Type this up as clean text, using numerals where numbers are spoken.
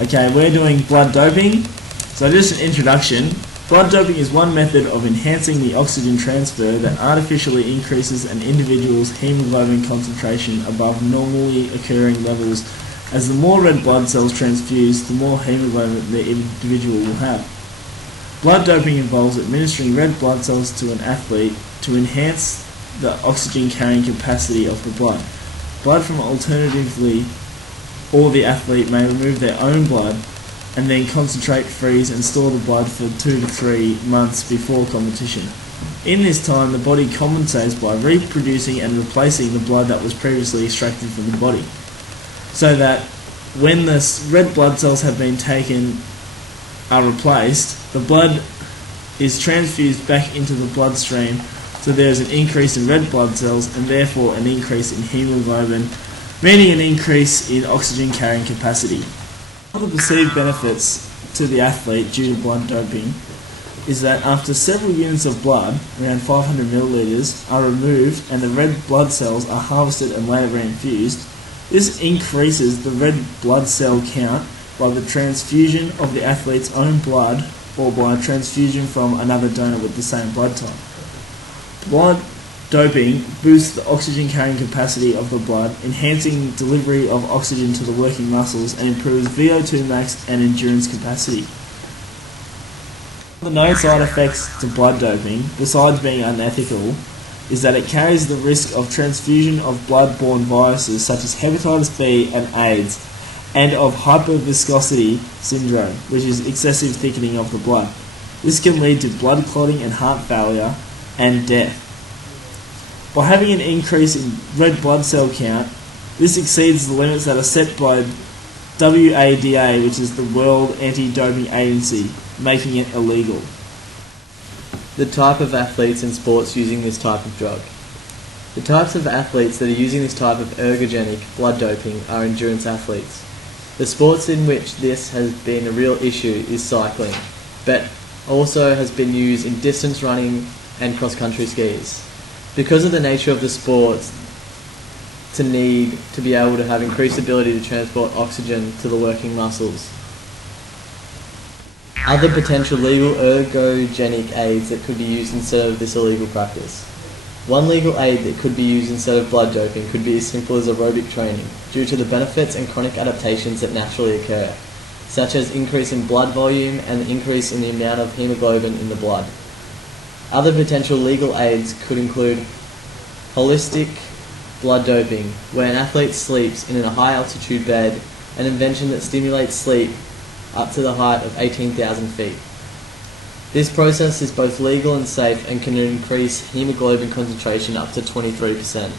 Okay, we're doing blood doping. So just an introduction. Blood doping is one method of enhancing the oxygen transfer that artificially increases an individual's hemoglobin concentration above normally occurring levels. As the more red blood cells transfused, the more hemoglobin the individual will have. Blood doping involves administering red blood cells to an athlete to enhance the oxygen carrying capacity of the blood. Blood from alternatively, or the athlete may remove their own blood and then concentrate, freeze and store the blood for 2 to 3 months before competition. In this time, the body compensates by reproducing and replacing the blood that was previously extracted from the body, so that when the red blood cells have been taken are replaced, the blood is transfused back into the bloodstream, so there is an increase in red blood cells and therefore an increase in hemoglobin, meaning an increase in oxygen carrying capacity. One of the perceived benefits to the athlete due to blood doping is that after several units of blood, around 500 millilitres, are removed and the red blood cells are harvested and later reinfused, this increases the red blood cell count by the transfusion of the athlete's own blood or by a transfusion from another donor with the same blood type. Blood doping boosts the oxygen carrying capacity of the blood, enhancing delivery of oxygen to the working muscles, and improves VO2 max and endurance capacity. The known side effects to blood doping, besides being unethical, is that it carries the risk of transfusion of blood-borne viruses such as hepatitis B and AIDS, and of hyperviscosity syndrome, which is excessive thickening of the blood. This can lead to blood clotting and heart failure and death. By having an increase in red blood cell count, this exceeds the limits that are set by WADA, which is the World Anti-Doping Agency, making it illegal. The type of athletes in sports using this type of drug. The types of athletes that are using this type of ergogenic blood doping are endurance athletes. The sports in which this has been a real issue is cycling, but also has been used in distance running and cross-country skis. Because of the nature of the sports to need to be able to have increased ability to transport oxygen to the working muscles. Other potential legal ergogenic aids that could be used instead of this illegal practice. One legal aid that could be used instead of blood doping could be as simple as aerobic training, due to the benefits and chronic adaptations that naturally occur, such as increase in blood volume and increase in the amount of hemoglobin in the blood. Other potential legal aids could include holistic blood doping, where an athlete sleeps in a high altitude bed, an invention that stimulates sleep up to the height of 18,000 feet. This process is both legal and safe and can increase hemoglobin concentration up to 23%.